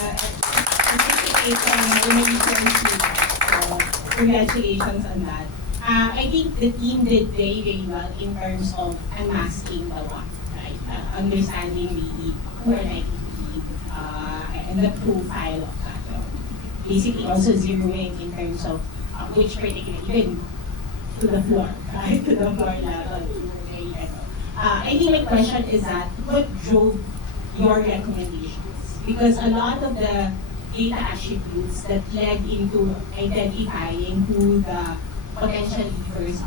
congratulations on that. I think the team did very, very well in terms of unmasking the what, right? Understanding really who are likely to be and the profile of that. Basically, also zeroing in terms of which particular, even to the floor, right? To the floor level. I think my question is that what drove your recommendations? Because a lot of the data attributes that led into identifying who the potential leavers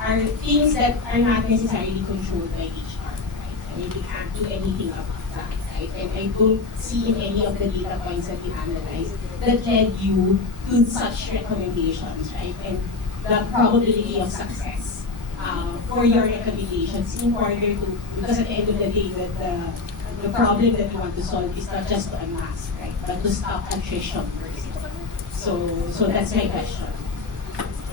are things that are not necessarily controlled by HR, right? I mean, we can't do anything about that, right? And I don't see in any of the data points that you analyzed that led you to such recommendations, right? And the probability of success for your recommendations in order to, because at the end of the day, the problem that you want to solve is not just to unmask, right? But to stop attrition first. So that's my question.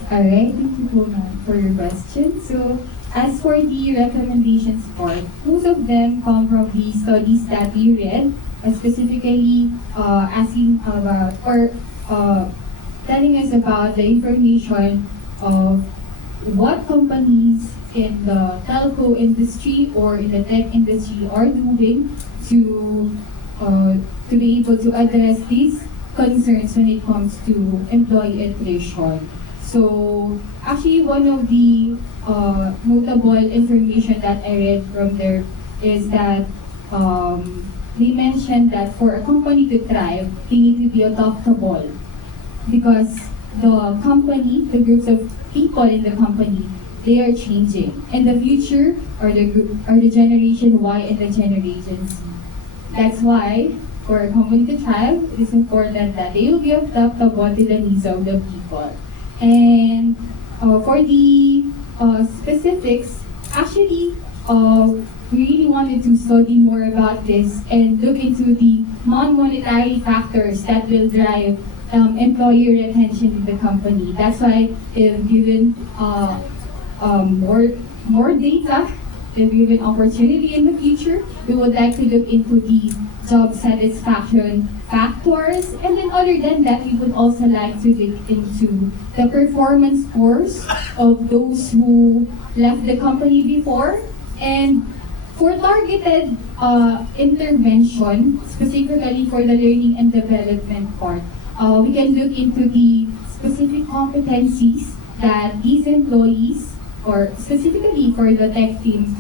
Alright, thank you so much for your question. So, as for the recommendations part, most of them come from the studies that we read, specifically asking about or telling us about the information of what companies in the telco industry or in the tech industry are doing to be able to address these concerns when it comes to employee attrition. So actually one of the notable information that I read from there is that they mentioned that for a company to thrive, they need to be adaptable because the company, the groups of people in the company, they are changing. And the future are the generation Y and the generation Z. That's why for a company to thrive, it is important that they will be adaptable to the needs of the people. And for the specifics, actually, we really wanted to study more about this and look into the non-monetary factors that will drive employee retention in the company. That's why if given more data, if given opportunity in the future, we would like to look into the job satisfaction factors, and then other than that, we would also like to look into the performance scores of those who left the company before. And for targeted intervention, specifically for the learning and development part, we can look into the specific competencies that these employees, or specifically for the tech team,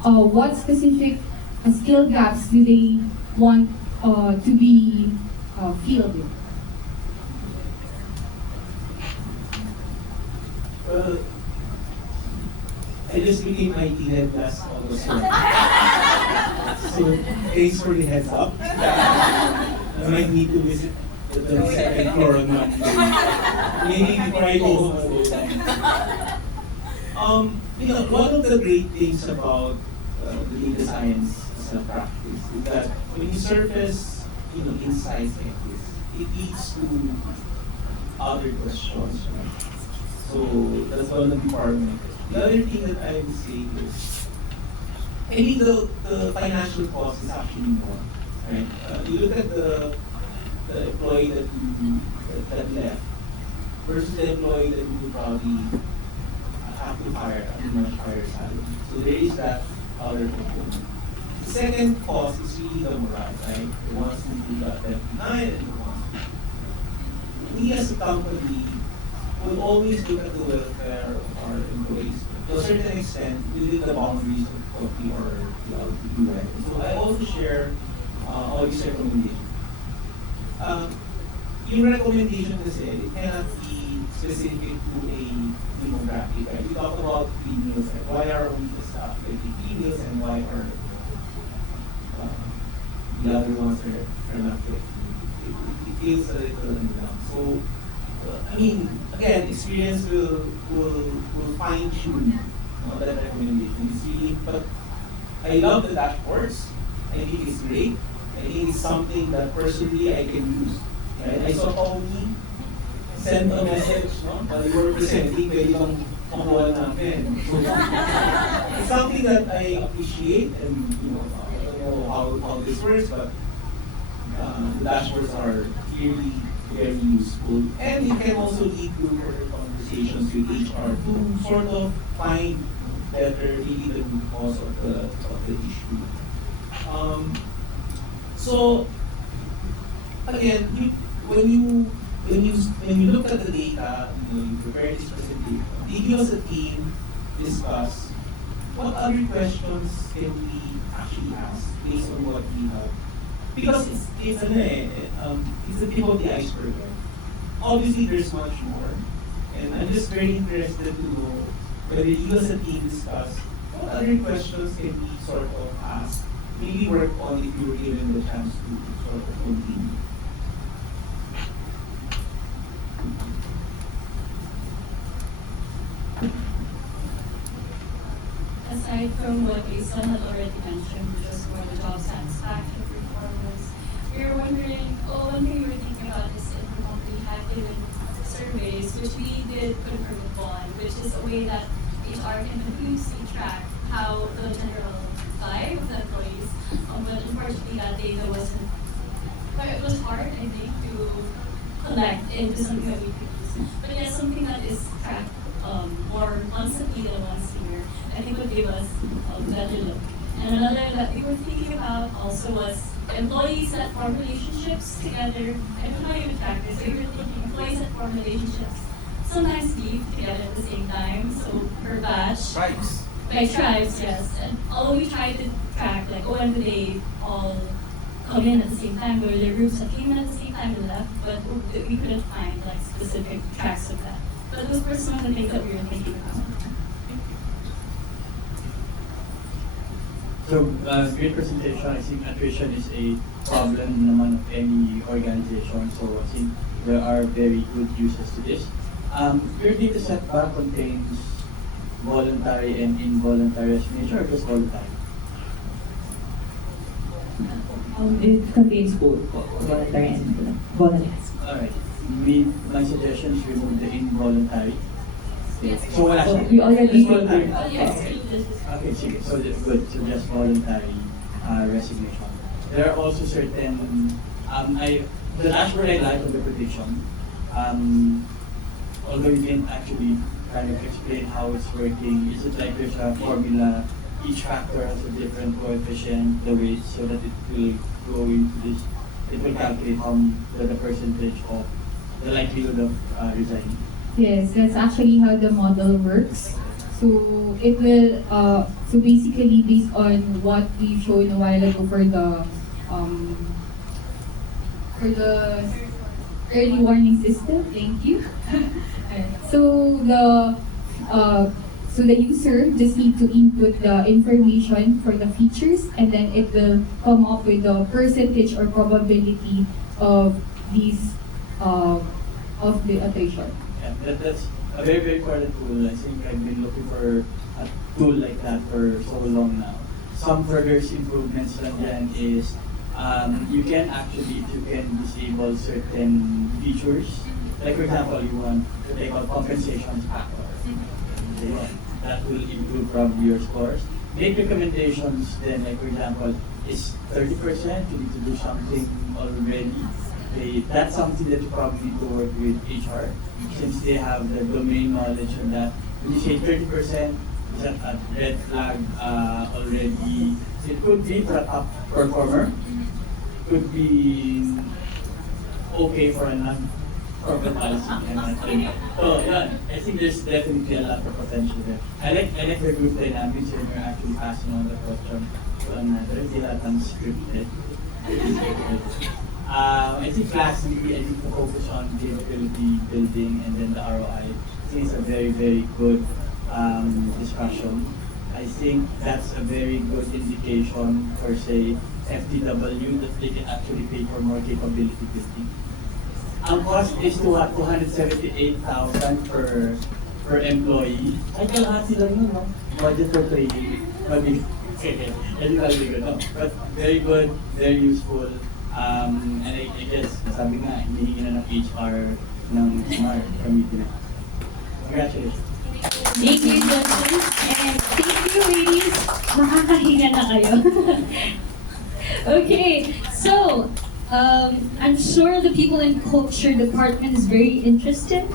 what specific skill gaps do they want to be filled with? Well, I just became IT head last August. So thanks for the heads up. I might need to visit the second floor on Monday. Maybe before I go home, I'll go down. One of the great things about the data science as a practice is that when you surface, insights like this, it leads to other questions. Right? So that's one of the part of it. The other thing that I would say is, maybe the financial cost is actually more. Right? You look at the employee that left versus the employee that you would probably have to hire at a much higher salary. So there is that other component. The second cost is really the morale, right? The ones who got left behind and the ones who. We as a company will always look at the welfare of our employees to a certain extent within the boundaries of what we are allowed to do. Right? So I also share all these recommendations. Yung recommendation kasi, it cannot be specific to a demographic. Right? We talk about females, and why are we the staff like females, and why are the other ones are not fit. It feels a little down. So, again, experience will fine tune that recommendation. It's really, but I love the dashboards. I think it's great. I think it's something that personally I can use. Right? I saw Tony send a message, while you were presenting, pwede kang makuha namin. So, it's something that I appreciate, and I don't know how this works, but the dashboards are clearly very useful, and it can also lead to further conversations with HR to sort of find better really the root cause of the issue. So again, when you look at the data, you prepare this presentation. Did you as a team discuss what other questions can we actually ask based on what we have? Because it's the tip of the iceberg. Obviously, there's much more, and I'm just very interested to know whether you as a team discuss what other questions can we sort of ask, maybe work on if you were given the chance to sort of continue. Aside from what Lisa had already mentioned, which was more the job satisfaction performance, we were wondering, one thing we were thinking about is if the company had given surveys, which we did confirm upon, which is a way that HR can continuously track how the general vibe of the employees. But unfortunately, that data wasn't, it was hard, I think, to collect into something that we could use. But yes, something that is tracked more constantly than once a year, I think would give us a better look. And another that we were thinking about also was employees that form relationships together. I don't know how you would track this, but we were thinking employees that form relationships sometimes leave together at the same time. So per batch. Tribes. By tribes, yes. And although we tried to track, like, when do they all come in at the same time, were there groups that came in at the same time and left, but we couldn't find like specific tracks of that. But those were some of the things that we were thinking about. So, great presentation. I think attrition is a problem naman of any organization. So, I think there are very good uses to this. Your data set ba contains voluntary and involuntary resignation, or just voluntary? It contains both voluntary and voluntary. Alright. My suggestion is remove the involuntary. So wala So, siya. we already Just voluntary. did Yes. Okay, sige. So that's good. So just voluntary resignation. There are also certain, the dashboard I like of the petition, although you didn't actually kind of explain how it's working, is it like there's a formula, each factor has a different coefficient, the weight, so that it will go into this, it will calculate the percentage of the likelihood of resigning. Yes, that's actually how the model works. So it will, so basically based on what we've shown a while ago for the early warning system, thank you. So the user just need to input the information for the features, and then it will come up with the percentage or probability of these of the attrition. Yeah, that's a very, very important tool. I think I've been looking for a tool like that for so long now. Some further improvements lang dyan is you can actually, you can disable certain features. Like for example, you want to take out compensations factor. Okay, that will improve probably your scores. Make recommendations then, like for example, is 30%, you need to do something already. Okay, that's something that you probably need to work with HR, since they have the domain knowledge on that. When you say 30%, is that a red flag already? It could be for a top performer, could be okay for a non-corporate policy. So yeah, I think there's definitely a lot of potential there. I like the group dynamics when you're actually passing on the question to another. Hindi lahat ang scripted. I think lastly, I need to focus on capability building and then the ROI. I think it's a very, very good discussion. I think that's a very good indication for, say, FTW that they can actually pay for more capability building. Ang cost is 278,000 per employee. Ay, kalahati lang yun, no? Budget for training. But very good, very useful. And I guess, sabi nga, hinihingi na ng HR ng smart committee na. Congratulations. Thank you, Justin. And thank you, ladies. Makakahinga na kayo. Okay, so I'm sure the people in culture department is very interested.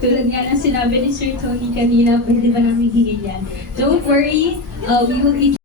Tulad nga ng sinabi ni Sir Tony kanina, pwede ba namin hingin yan? Don't worry, we will be